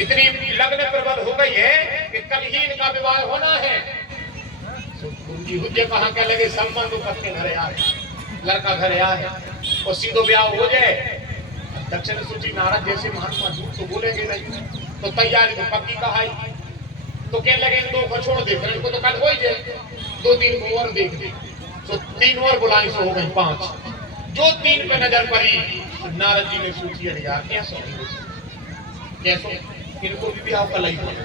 इतनी लगन प्रबल हो गई है कि कल ही इनका विवाह होना है। गुरुजी हुज्जे कहाँ के लगे संबंध पत्नी घरे आए, लड़का घरे आए और सीधो ब्याह हो जाए। दक्षिण सूची नारद जैसे महात्मा झूठ तो बोलेंगे नहीं, तो तैयारी तो पक्की कहाई। तो कहने लगे इन दो को छोड़ दे, इनको तो कल हो ही जाए, 2-3 को और देख दे। तो 3 और बुलाई सो हो गई 5। जो 3 पे नजर पड़ी नारद जी ने सोची अरे यार कैसे कैसे इनको भी ब्याह कल ही होने,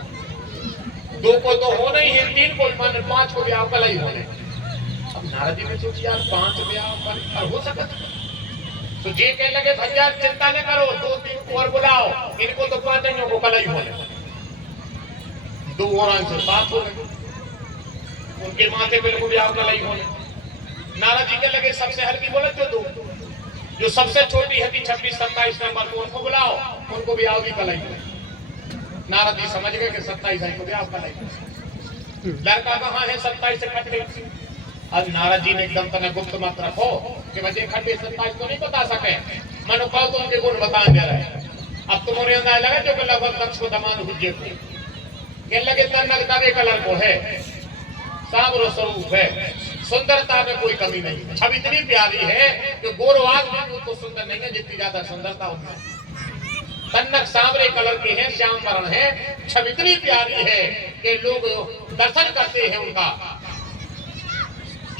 2 को तो होना ही है, 3 को मान 5 को ब्याह कल ही होने। अब नारद जी ने सोची यार 5 ब्याह पर हो सकता। तो जे कहने लगे भैया चिंता न करो, 2-3 को और बुलाओ, इनको तो 5 को कल ही होने। 2 और से 7 हो गए, उनके माथे पे लोग ब्याह कल ही होने। नारद जी के लगे सबसे हल्की बोले जो सबसे छोटी है कि 26-27 नंबर को उनको बुलाओ, उनको ब्याह भी कल ही होने। नारद जी समझ गए कि 27 को ब्याह कल ही। लड़का कहाँ है 27 से खट्टे। अब नारद जी ने एकदम तने गुप्त मत रखो कि बच्चे खट्टे 27 को नहीं बता सके, मनो कहो तो उनके गुण बता दे रहे। अब तुम्हारे अंदाज लगा जो लगभग दक्ष को दमान हुज्जे को कहने लगे तन्नगतारे कलर को है, सांवरो स्वरूप है, सुंदरता में कोई कमी नहीं, छवि इतनी प्यारी है कि गोरवाग भी तो सुंदर नहीं है जितनी ज्यादा सुंदरता उनमें। तन्नक सांवरे कलर के हैं, श्याम वर्ण है, छवि इतनी प्यारी है कि लोग दर्शन करते हैं उनका,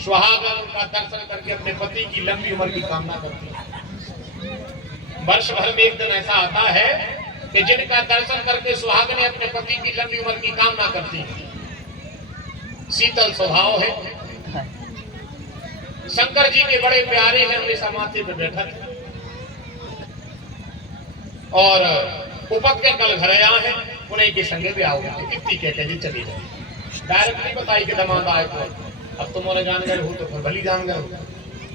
सुहागन उनका दर्शन करके अपने पति की लंबी उम्र की कामना करते हैं। वर्ष भर में एक दिन ऐसा आता है कि जिनका दर्शन करके सुहागने अपने पति की लंबी उम्र की कामना करती है। शीतल स्वभाव है, शंकर जी के बड़े प्यारे हैं, हमेशा माथे पे बैठा थे। और उपक के कल घर आए हैं, उन्हें के संगे भी आओगे इतनी कहते जी चली जाए। डायरेक्ट नहीं बताई कि दमाद आए तो अब तुम जान गए हो तो फिर भली जान गए हो,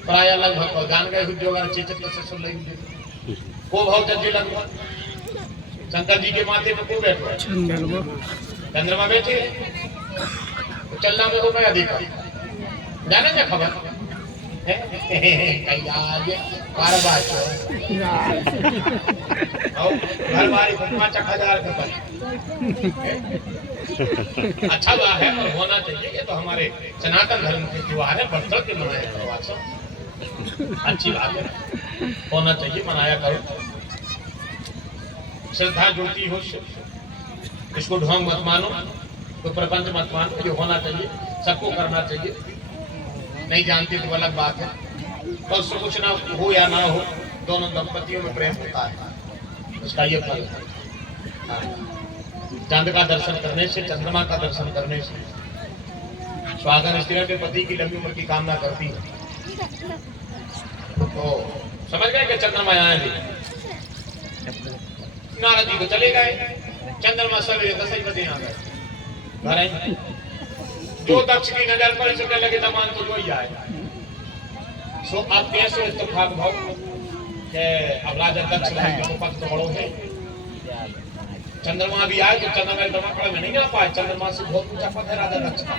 प्राय लगभग तो जान गए हो जो अगर चिचित से सुन रही को भाव चल लगभग। शंकर जी के माथे पे को बैठो चंद्रमा बैठे, चलना में हो गया देखा जाने क्या खबर घर बारी 5,000 का अच्छा बात है और होना चाहिए। ये तो हमारे सनातन धर्म के त्योहार है, बढ़ के मनाया करो, अच्छी बात है, होना चाहिए, मनाया करो। श्रद्धा जुड़ती हो, इसको ढोंग मत मानो, तो प्रपंच मत मानो, जो होना चाहिए सबको करना चाहिए। नहीं जानती तो अलग बात है, और उससे कुछ ना हो या ना हो, दोनों दंपतियों में प्रेम होता है, उसका ये फल है। चांद का दर्शन करने से, चंद्रमा का दर्शन करने से सुहागन स्त्री के पति की लंबी उम्र की कामना करती है। तो समझ गए कि चंद्रमा आए भी। नारद जी को चले गए, चंद्रमा सवेरे 10 बजे आ गए घर। जो दक्ष की नजर पर चलने लगे दमान तो जो ही आएगा। सो अब कैसे इत्तेफाक भाव के अब राजा दक्ष के पद तो बड़ो है, चंद्रमा भी आए तो चंद्रमा दमकड़ में नहीं आ पाए। चंद्रमा से बहुत ऊंचा पद है राजा दक्ष का,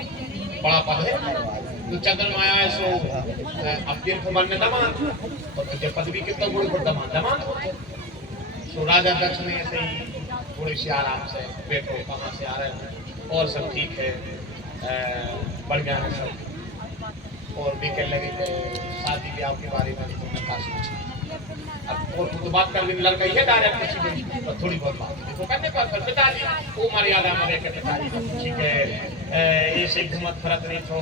बड़ा पद है। तो चंद्रमा आया सो अब तीर्थ बनने दमान, तो मुझे पद भी कितना गुड़ पर दमान होते। सो राजा दक्ष ने ऐसे ही थोड़ी सी आराम से बैठो, कहाँ से आ रहे हैं और सब ठीक है, बढ़िया है सब। और भी कहने लगे शादी ब्याह के बारे में तुमने कहा सोचा। अब और तो बात कर लड़का ही है डायरेक्ट किसी में, तो थोड़ी बहुत बात है तो करने पर पिताजी वो मर्यादा में रहकर पिताजी ठीक है, ऐसे घूमत फरत नहीं तो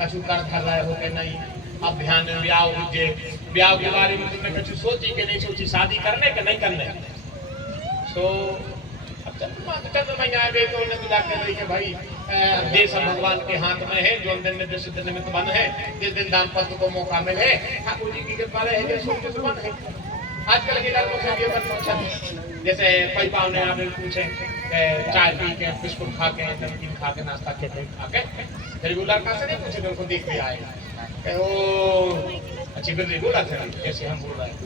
कछु कर धर रहे हो के नहीं। अब ध्यान में ब्याह हुए, ब्याह के बारे में तुमने कछु सोची कि नहीं सोची, शादी करने के नहीं करने। सो अब चंद्रमा आए तो उन्हें मिला कर रही है भाई, देश भगवान के हाथ में है, जो दिन में सिद्ध निमित्त बन है, जिस दिन दाम्पत्य को मौका मिले, ठाकुर जी की कृपा रहे जो बन है। आजकल के लड़कों से ये बात जैसे कोई पावने आपने पूछे चाय पी के, बिस्कुट खा के, नमकीन खा के, नाश्ता के खा के, रेगुलर का से नहीं पूछे तो उनको देख के आएगा वो अच्छी बिल्कुल रेगुलर थे, जैसे हम बोल रहे हैं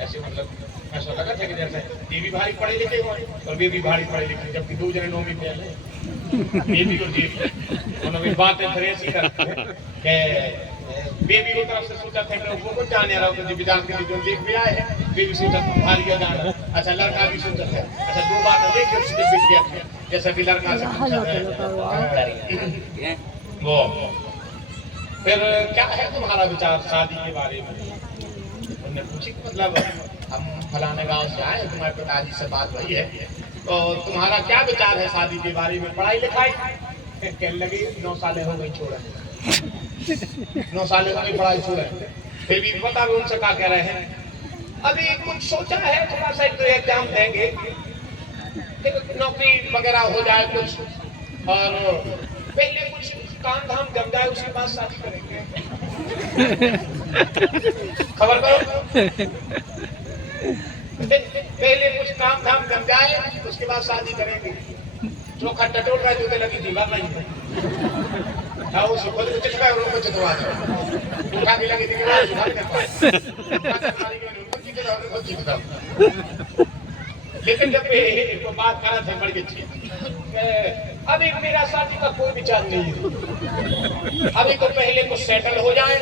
ऐसे, मतलब ऐसा लगा था कि जैसे ये भी भारी पढ़े लिखे हो और वे भी भारी पढ़े लिखे, जबकि 2 जने नौवीं फेल है, बेबी और जेबी उन्होंने बातें फिर ऐसी करते हैं कि बेबी को तरफ से सोचा था कि वो कुछ जाने रहा विधान के लिए जो देख भी आए हैं, बेबी सोचा था भारी जाना, अच्छा लड़का भी सोचा था, अच्छा 2 बात देखिए उसके पीछे जैसा कि लड़का से वो फिर क्या है तुम्हारा विचार शादी के बारे में? उन्होंने पूछी कि मतलब हम फलाने गांव से आए, तुम्हारे पिताजी से बात हुई है, तो तुम्हारा क्या विचार है शादी के बारे में, पढ़ाई लिखाई? कहने लगे 9 साल हो गई छोड़े, 9 साल हो गई पढ़ाई छोड़े। फिर भी पता भी उनसे क्या कह रहे हैं, अभी कुछ सोचा है थोड़ा सा, तो एग्जाम देंगे, नौकरी वगैरह हो जाए कुछ, और पहले कुछ काम धाम जम जाए उसके बाद शादी करेंगे। खबर करो, पहले कुछ काम धाम जम जाए उसके बाद शादी करेंगे। चोखा टटोल रहा है, जूते लगी थी बात नहीं उसको खुद को चिटका और उनको चितवा दो, उठा भी लगी थी कि लेकिन जब एक बात करा था बड़ी अच्छी, अभी मेरा शादी का कोई विचार नहीं है, अभी तो पहले कुछ सेटल हो जाए,